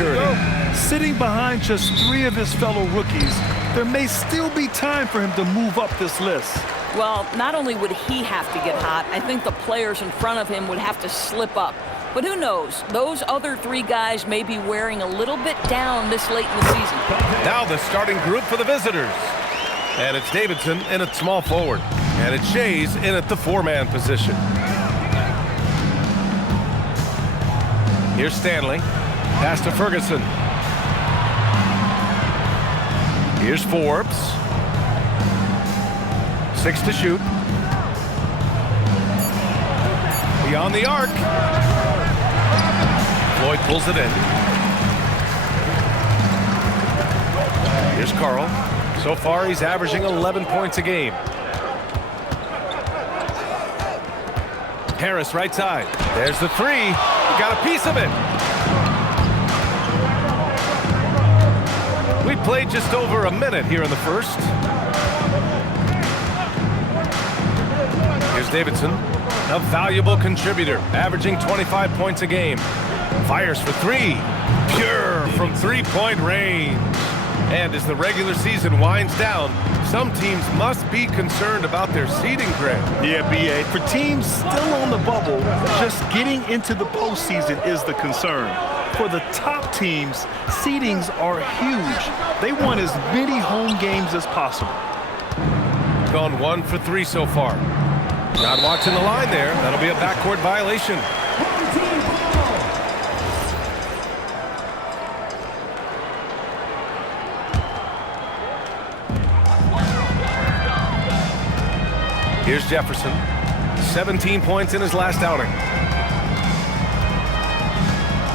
maturity. Sitting behind just 3 of his fellow rookies, there may still be time for him to move up this list. Well, not only would he have to get hot, I think the players in front of him would have to slip up. But who knows? Those other 3 guys may be wearing a little bit down this late in the season. Now the starting group for the visitors. And it's Davidson in at small forward. And it's Shays in at the 4-man position. Here's Stanley. Pass to Ferguson. Here's Forbes. 6 to shoot. Beyond the arc. Floyd pulls it in. Here's Carl. So far, he's averaging 11 points a game. Harris, right side. There's the 3. Got a piece of it. We played just over a minute here in the first. Here's Davidson, a valuable contributor, averaging 25 points a game. Fires for 3. Pure from 3-point range. And as the regular season winds down, some teams must be concerned about their seeding grid. Yeah, B.A. For teams still on the bubble, just getting into the postseason is the concern. For the top teams, seedings are huge. They want as many home games as possible. Gone 1 for 3 so far. Not watching the line there. That'll be a backcourt violation. Here's Jefferson. 17 points in his last outing.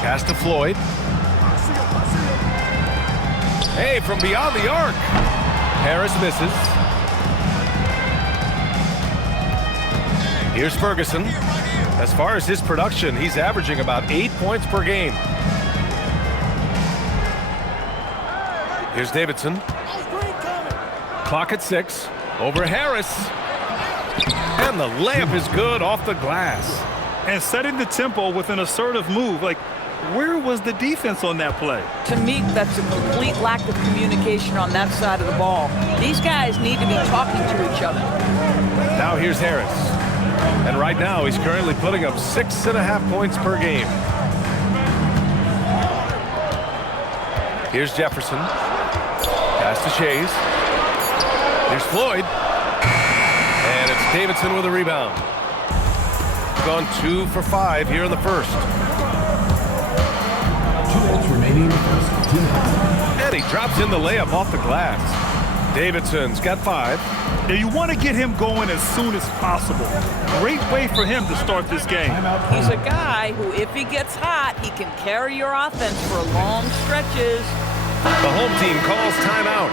Pass to Floyd. Hey, from beyond the arc. Harris misses. Here's Ferguson. As far as his production, he's averaging about 8 points per game. Here's Davidson. Clock at 6. Over Harris. And the layup is good off the glass. And setting the tempo with an assertive move. Like, where was the defense on that play? To me, that's a complete lack of communication on that side of the ball. These guys need to be talking to each other. Now here's Harris. And right now, he's currently putting up 6.5 points per game. Here's Jefferson. Pass to Shays. Here's Floyd. And it's Davidson with a rebound. Gone 2 for 5 here in the first. 2 minutes remaining in the first. 2 minutes. And he drops in the layup off the glass. Davidson's got 5. Now you want to get him going as soon as possible. Great way for him to start this game. He's a guy who, if he gets hot, he can carry your offense for long stretches. The home team calls timeout.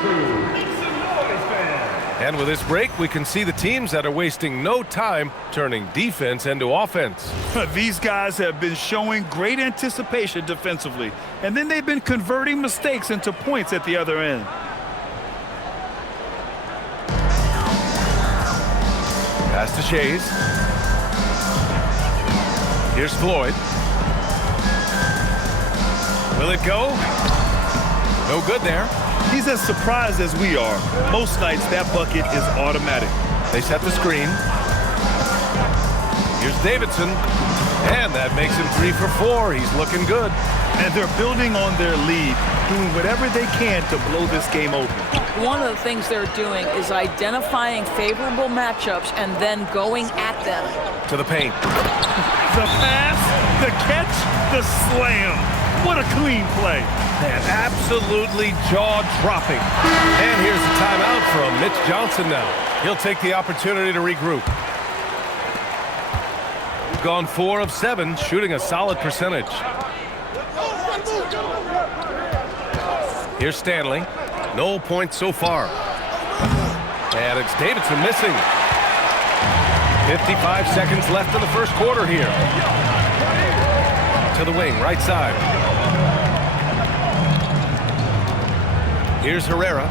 And with this break, we can see the teams that are wasting no time turning defense into offense. These guys have been showing great anticipation defensively, and then they've been converting mistakes into points at the other end. Pass to Shays. Here's Floyd. Will it go? No good there. He's as surprised as we are. Most nights, that bucket is automatic. They set the screen. Here's Davidson. And that makes him 3 for 4. He's looking good. And they're building on their lead, doing whatever they can to blow this game open. One of the things they're doing is identifying favorable matchups and then going at them. To the paint. The pass, the catch, the slam. What a clean play. Man, absolutely jaw-dropping. And here's the timeout from Mitch Johnson now. He'll take the opportunity to regroup. Gone 4 of 7, shooting a solid percentage. Here's Stanley. No points so far. And it's Davidson missing. 55 seconds left in the first quarter here. To the wing, right side. Here's Herrera.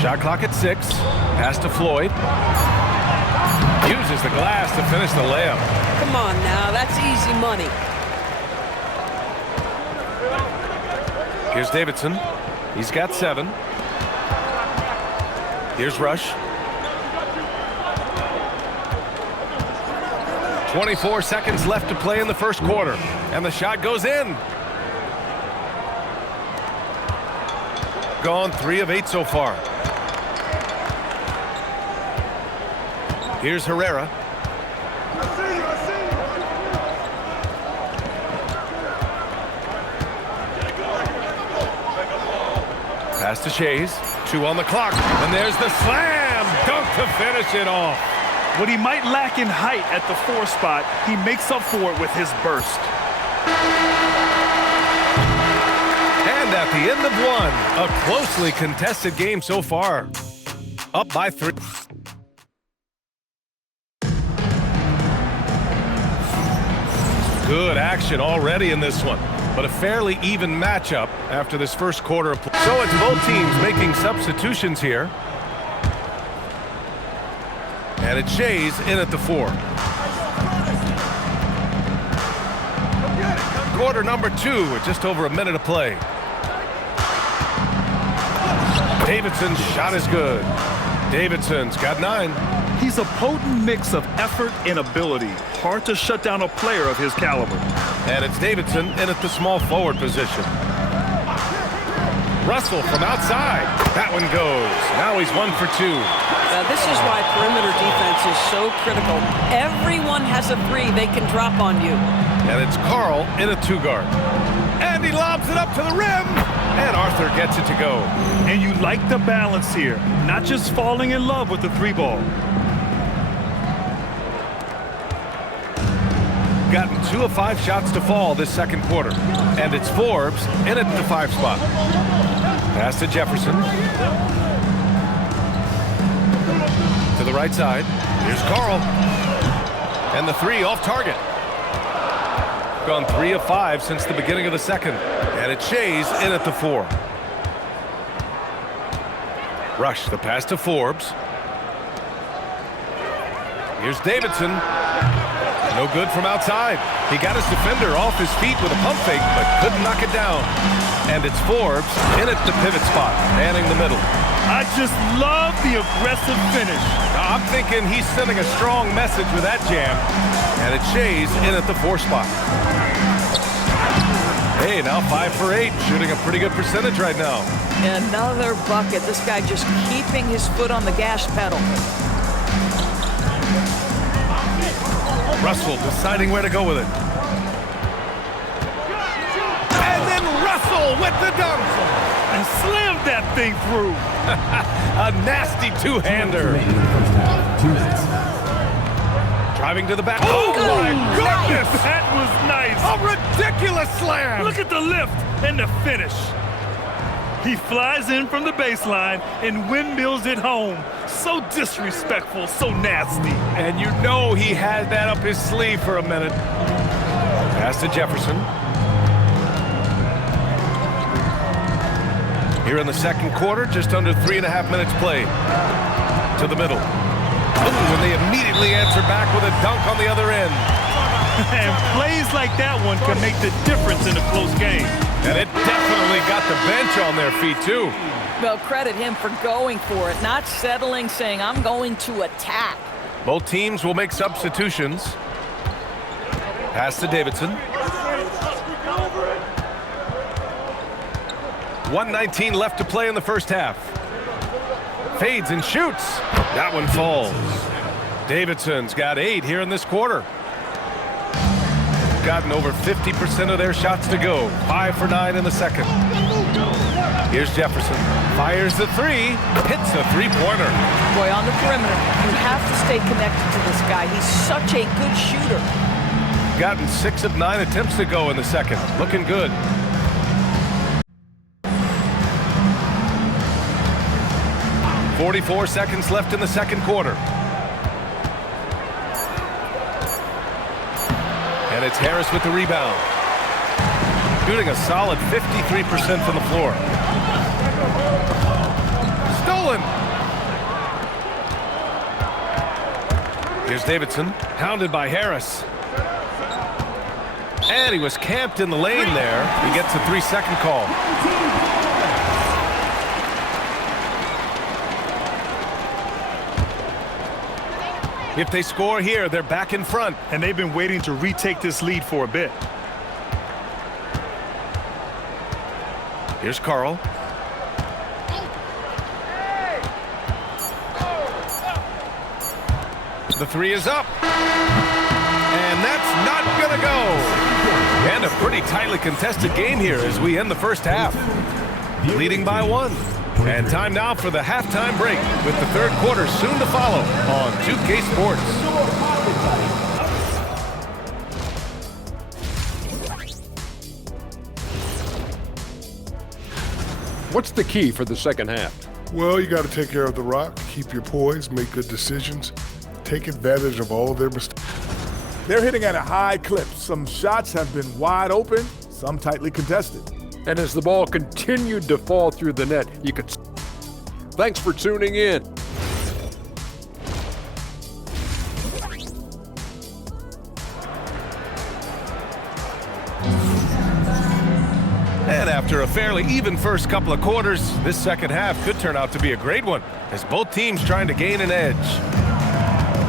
Shot clock at 6. Pass to Floyd. Uses the glass to finish the layup. Come on now, that's easy money. Here's Davidson. He's got 7. Here's Rush. 24 seconds left to play in the first quarter. And the shot goes in. Gone 3 of 8 so far. Here's Herrera. Pass to Shays. 2 on the clock. And there's the slam dunk to finish it off. What he might lack in height at the 4 spot, he makes up for it with his burst. And at the end of 1, a closely contested game so far. Up by 3. Good action already in this one, but a fairly even matchup after this first quarter of play. So it's both teams making substitutions here. And it's Shays in at the 4. Quarter number 2 with just over a minute to play. Davidson's shot is good. Davidson's got 9. He's a potent mix of effort and ability. Hard to shut down a player of his caliber. And it's Davidson in at the small forward position. Russell from outside. That one goes. Now he's 1 for 2. This is why perimeter defense is so critical. Everyone has a 3 they can drop on you. And it's Carl in a 2-guard. And he lobs it up to the rim. And Arthur gets it to go. And you like the balance here. Not just falling in love with the 3-ball. Gotten 2 of 5 shots to fall this second quarter. And it's Forbes in at the 5 spot. Pass to Jefferson. To the right side. Here's Carl. And the 3 off target. Gone 3 of 5 since the beginning of the second. And it's Shays in at the 4. Rush the pass to Forbes. Here's Davidson. No good from outside. He got his defender off his feet with a pump fake, but couldn't knock it down. And it's Forbes in at the pivot spot, manning the middle. I just love the aggressive finish. I'm thinking he's sending a strong message with that jam. And it's Shays in at the 4 spot. Hey, now 5 for 8, shooting a pretty good percentage right now. Another bucket. This guy just keeping his foot on the gas pedal. Russell deciding where to go with it. And then Russell with the dunk. And slammed that thing through. A nasty 2-hander. Remaining in the first half. 2 minutes. Driving to the back. Oh, my goodness! That was nice. A ridiculous slam. Look at the lift and the finish. He flies in from the baseline and windmills it home. So disrespectful, so nasty. And you know he had that up his sleeve for a minute. Pass to Jefferson. Here in the second quarter, just under 3.5 minutes played. To the middle. Oh, and they immediately answer back with a dunk on the other end. And plays like that one can make the difference in a close game. And it definitely got the bench on their feet, too. Well, credit him for going for it, not settling, saying, I'm going to attack. Both teams will make substitutions. Pass to Davidson. 1:19 left to play in the first half. Fades and shoots. That one falls. Davidson's got 8 here in this quarter. Gotten over 50% of their shots to go. 5 for 9 in the second. Here's Jefferson. Fires the 3. Hits the 3-pointer. Boy, on the perimeter, you have to stay connected to this guy. He's such a good shooter. Gotten 6 of 9 attempts to go in the second. Looking good. .44 seconds left in the second quarter. And it's Harris with the rebound. Shooting a solid 53% from the floor. Stolen. Here's Davidson, hounded by Harris. And he was camped in the lane there. He gets a 3-second call. If they score here, they're back in front. And they've been waiting to retake this lead for a bit. Here's Carl. The three is up. And that's not going to go. And a pretty tightly contested game here as we end the first half. Leading by 1. And time now for the halftime break with the third quarter soon to follow on 2K Sports. What's the key for the second half? Well, you got to take care of the rock, keep your poise, make good decisions, take advantage of all of their mistakes. They're hitting at a high clip. Some shots have been wide open, some tightly contested. And as the ball continued to fall through the net, you could... Thanks for tuning in. And after a fairly even first couple of quarters, this second half could turn out to be a great one as both teams trying to gain an edge.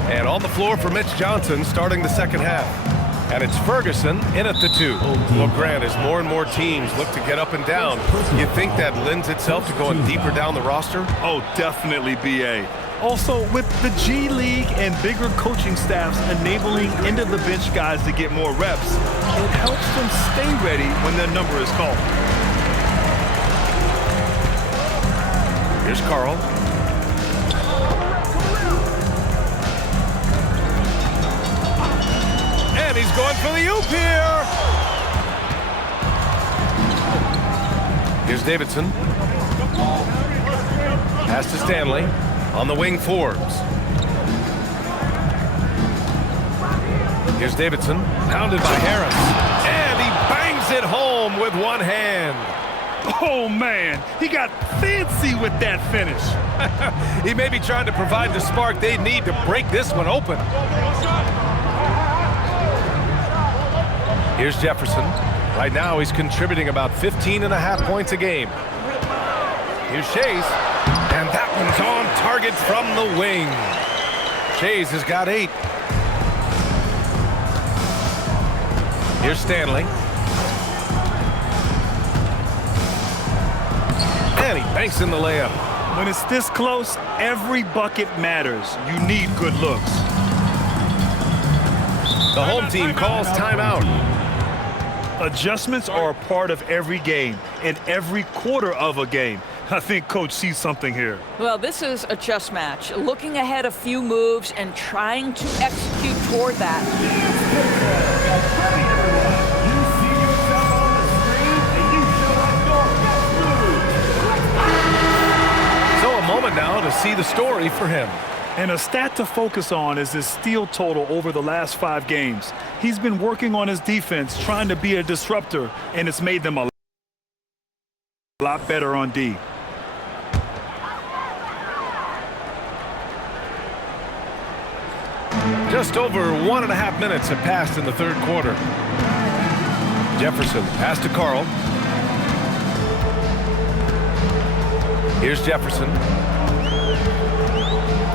And on the floor for Mitch Johnson starting the second half. And it's Ferguson in at the 2. Well, Grant, as more and more teams look to get up and down, you think that lends itself to going deeper down the roster? Oh, definitely, B.A. Also, with the G League and bigger coaching staffs enabling end-of-the-bench guys to get more reps, it helps them stay ready when their number is called. Here's Carl. And he's going for the oop here. Here's Davidson. Pass to Stanley. On the wing, Forbes. Here's Davidson. Pounded by Harris. And he bangs it home with one hand. Oh, man. He got fancy with that finish. He may be trying to provide the spark they need to break this one open. Here's Jefferson. Right now, he's contributing about 15.5 points a game. Here's Chase. And that one's on target from the wing. Chase has got 8. Here's Stanley. And he banks in the layup. When it's this close, every bucket matters. You need good looks. The home team calls timeout. Adjustments are a part of every game and every quarter of a game. I think Coach sees something here. Well, this is a chess match. Looking ahead a few moves and trying to execute toward that. So a moment now to see the story for him. And a stat to focus on is his steal total over the last 5 games. He's been working on his defense, trying to be a disruptor, and it's made them a lot better on D. Just over 1.5 minutes have passed in the third quarter. Jefferson pass to Carl. Here's Jefferson.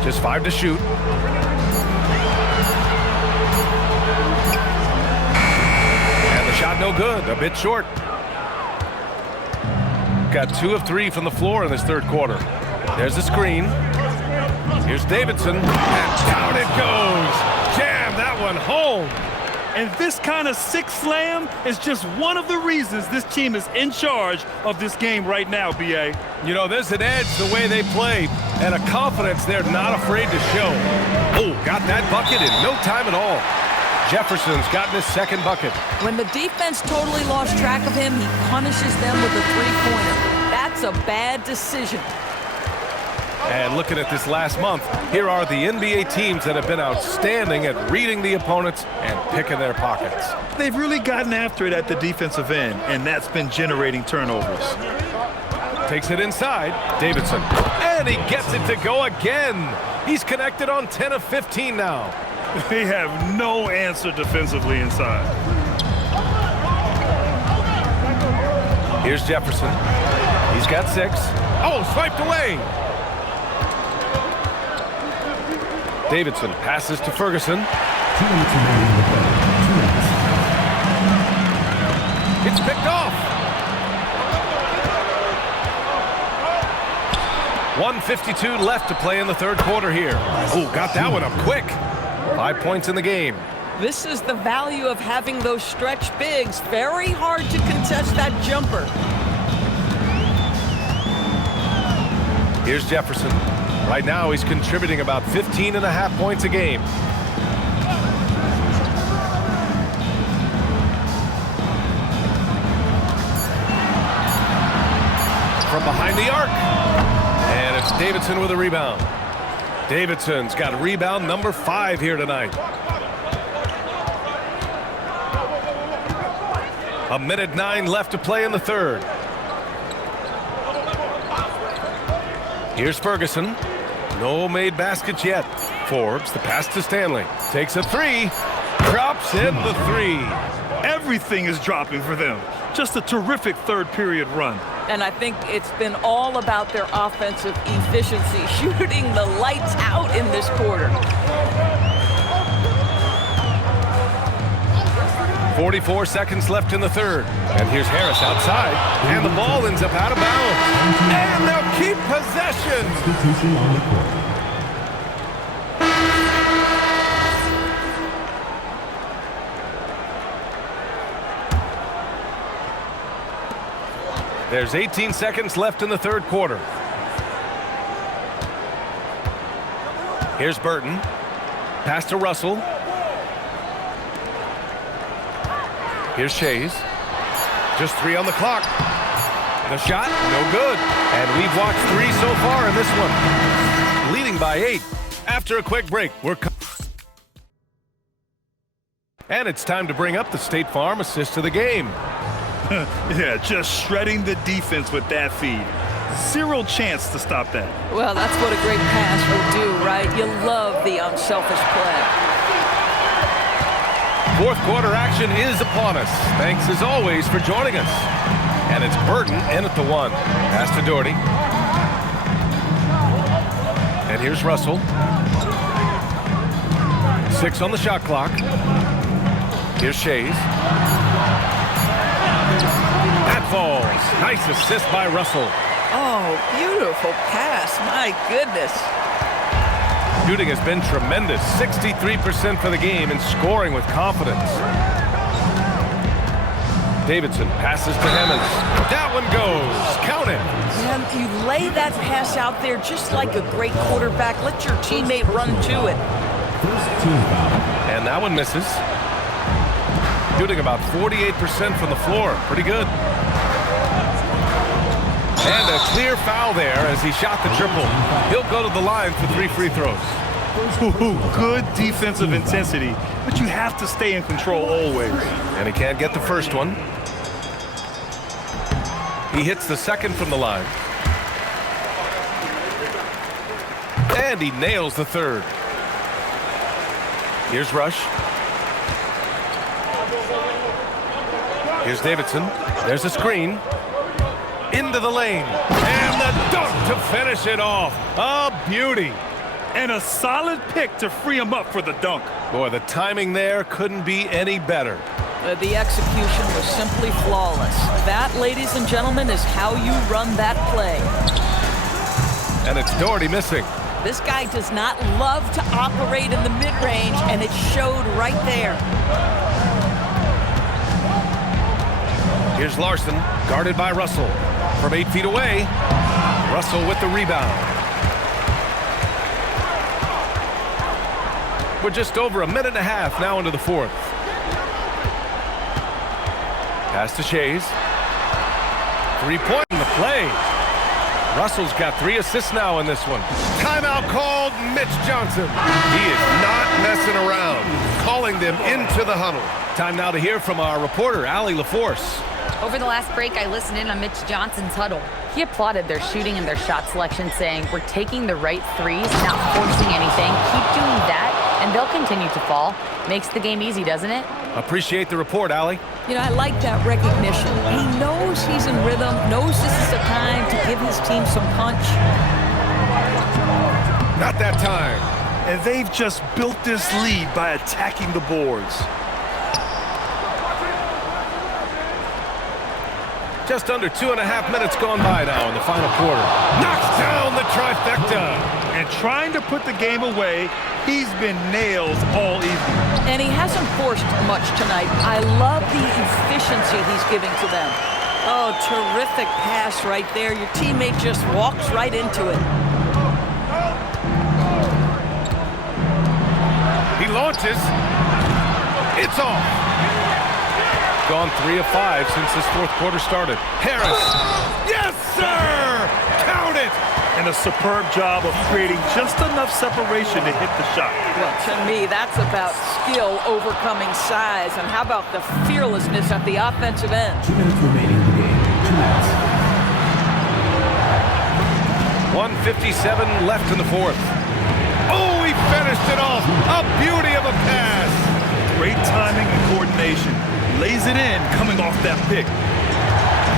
Just 5 to shoot. And the shot no good, a bit short. Got 2 of 3 from the floor in this third quarter. There's the screen. Here's Davidson, and down it goes. Jam that one home. And this kind of sick slam is just one of the reasons this team is in charge of this game right now, B.A. You know, there's an edge the way they play, and a confidence they're not afraid to show. Oh, got that bucket in no time at all. Jefferson's gotten his second bucket. When the defense totally lost track of him, he punishes them with a three-pointer. That's a bad decision. And looking at this last month, here are the NBA teams that have been outstanding at reading the opponents and picking their pockets. They've really gotten after it at the defensive end, and that's been generating turnovers. Takes it inside, Davidson, and he gets it to go again. He's connected on 10 of 15 now. They have no answer defensively inside. Here's Jefferson. He's got 6. Oh, swiped away. Davidson passes to Ferguson. 2 minutes remaining in the play. 2 minutes. It's picked off. 1:52 left to play in the third quarter here. Oh, got that one up quick. 5 points in the game. This is the value of having those stretch bigs. Very hard to contest that jumper. Here's Jefferson. Right now, he's contributing about 15.5 points a game. From behind the arc. And it's Davidson with a rebound. Davidson's got rebound number 5 here tonight. 1:09 left to play in the third. Here's Ferguson. No made baskets yet. Forbes, the pass to Stanley. Takes a 3. Drops in the 3. Everything is dropping for them. Just a terrific third period run. And I think it's been all about their offensive efficiency, shooting the lights out in this quarter. 44 seconds left in the third. And here's Harris outside. And the ball ends up out of bounds. And they'll keep possession. Substitution on the court. There's 18 seconds left in the third quarter. Here's Burton. Pass to Russell. Here's Shays. Just 3 on the clock. The shot, no good. And we've watched 3 so far in this one. Leading by 8. After a quick break, and it's time to bring up the State Farm assist of the game. Yeah, just shredding the defense with that feed. 0 chance to stop that. Well, that's what a great pass will do, right? You love the unselfish play. Fourth quarter action is upon us. Thanks as always for joining us. And it's Burton in at the 1. Pass to Doherty. And here's Russell. 6 on the shot clock. Here's Shays. That falls. Nice assist by Russell. Oh, beautiful pass. My goodness. Shooting has been tremendous. 63% for the game and scoring with confidence. Davidson passes to Hemmons. That one goes. Count it. And you lay that pass out there just like a great quarterback. Let your teammate run to it. First team foul. And that one misses. Shooting about 48% from the floor. Pretty good. And a clear foul there as he shot the triple. He'll go to the line for 3 free throws. Ooh, good defensive intensity, but you have to stay in control always. And he can't get the first one. He hits the second from the line. And he nails the third. Here's Rush. Here's Davidson. There's a screen. Into the lane. And the dunk to finish it off. A beauty. And a solid pick to free him up for the dunk. Boy, the timing there couldn't be any better. The execution was simply flawless. That, ladies and gentlemen, is how you run that play. And it's Doherty missing. This guy does not love to operate in the mid-range, and it showed right there. Here's Larson, guarded by Russell. From 8 feet away, Russell with the rebound. We're just over 1.5 minutes now into the fourth. Pass to Shays. 3-point in the play. Russell's got 3 assists now in this one. Timeout called. Mitch Johnson. He is not messing around. Calling them into the huddle. Time now to hear from our reporter, Allie LaForce. Over the last break, I listened in on Mitch Johnson's huddle. He applauded their shooting and their shot selection, saying, "We're taking the right threes, not forcing anything. Keep doing that, and they'll continue to fall." Makes the game easy, doesn't it? Appreciate the report, Allie. You know, I like that recognition. He knows knows he's in rhythm, knows this is the time to give his team some punch. Not that time. And they've just built this lead by attacking the boards. Just under 2.5 minutes gone by now in the final quarter. Knocks down the trifecta. And trying to put the game away, he's been nails all evening. And he hasn't forced much tonight. I love the efficiency he's giving to them. Oh, terrific pass right there. Your teammate just walks right into it. He launches. It's off. Gone 3 of 5 since this fourth quarter started. Harris. Yes, sir! Count it! And a superb job of creating just enough separation to hit the shot. Well, to me, that's about skill overcoming size. And how about the fearlessness at the offensive end? 2 minutes remaining in the game. 2 minutes. 1:57 left in the fourth. Oh, he finished it off. A beauty of a pass. Great timing and coordination. Lays it in coming off that pick.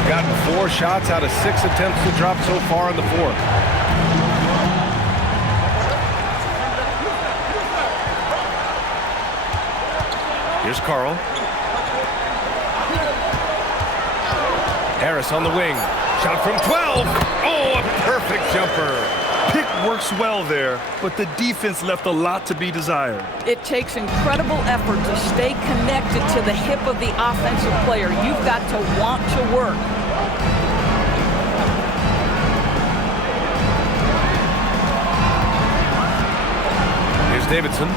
Gotten 4 shots out of 6 attempts to drop so far in the fourth. Here's Carl. Harris on the wing. Shot from 12. Oh, a perfect jumper. Pick works well there, but the defense left a lot to be desired. It takes incredible effort to stay connected to the hip of the offensive player. You've got to want to work. Here's Davidson.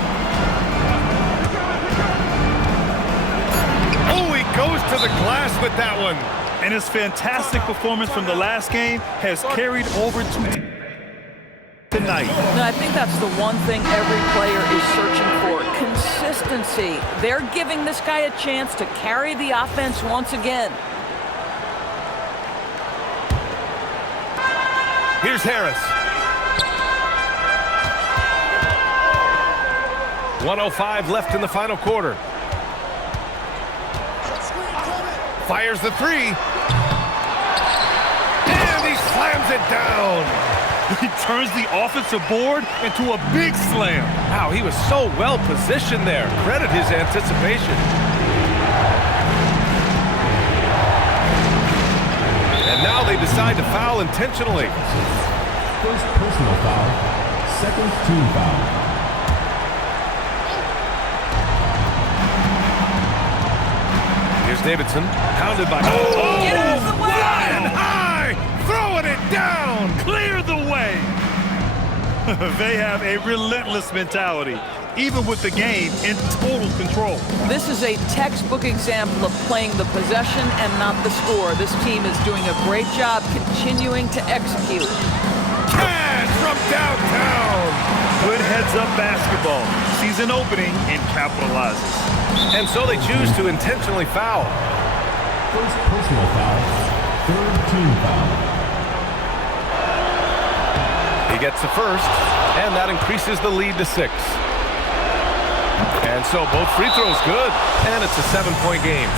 Oh, he goes to the glass with that one. And his fantastic performance from the last game has carried over to tonight. No, I think that's the one thing every player is searching for. Consistency. They're giving this guy a chance to carry the offense once again. Here's Harris. 1:05 left in the final quarter. Fires the 3. And he slams it down. He turns the offensive board into a big slam. Wow, he was so well positioned there. Credit his anticipation. And now they decide to foul intentionally. First personal foul. Second team foul. Here's Davidson. Pounded by... Get out of the way! Flying high! Throwing it down! Clear the way! They have a relentless mentality, even with the game in total control. This is a textbook example of playing the possession and not the score. This team is doing a great job continuing to execute. Cash from downtown! Good heads-up basketball. Season opening and capitalizes. And so they choose to intentionally foul. First personal foul. Third team foul. He gets the first, and that increases the lead to 6. And so both free throws good, and it's a 7-point game.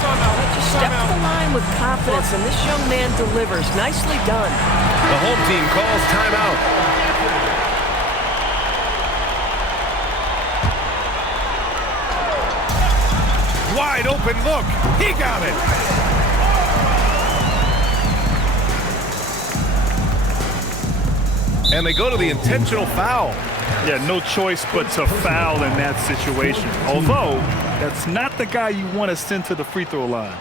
Step to the line with confidence, and this young man delivers. Nicely done. The home team calls timeout. Wide open look. He got it. And they go to the intentional foul. Yeah, no choice but to foul in that situation. Although, that's not the guy you want to send to the free throw line.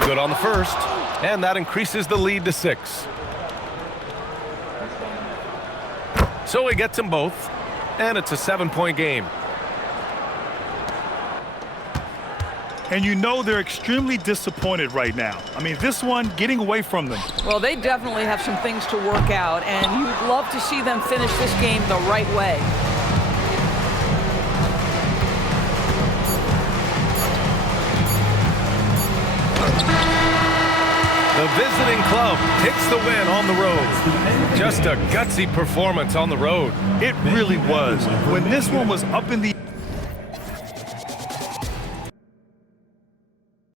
Good on the first, and that increases the lead to 6. So he gets them both, and it's a 7-point game. And you know they're extremely disappointed right now. I mean, this one getting away from them. Well, they definitely have some things to work out, and you'd love to see them finish this game the right way. The visiting club takes the win on the road. Just a gutsy performance on the road. It really was. When this one was up in the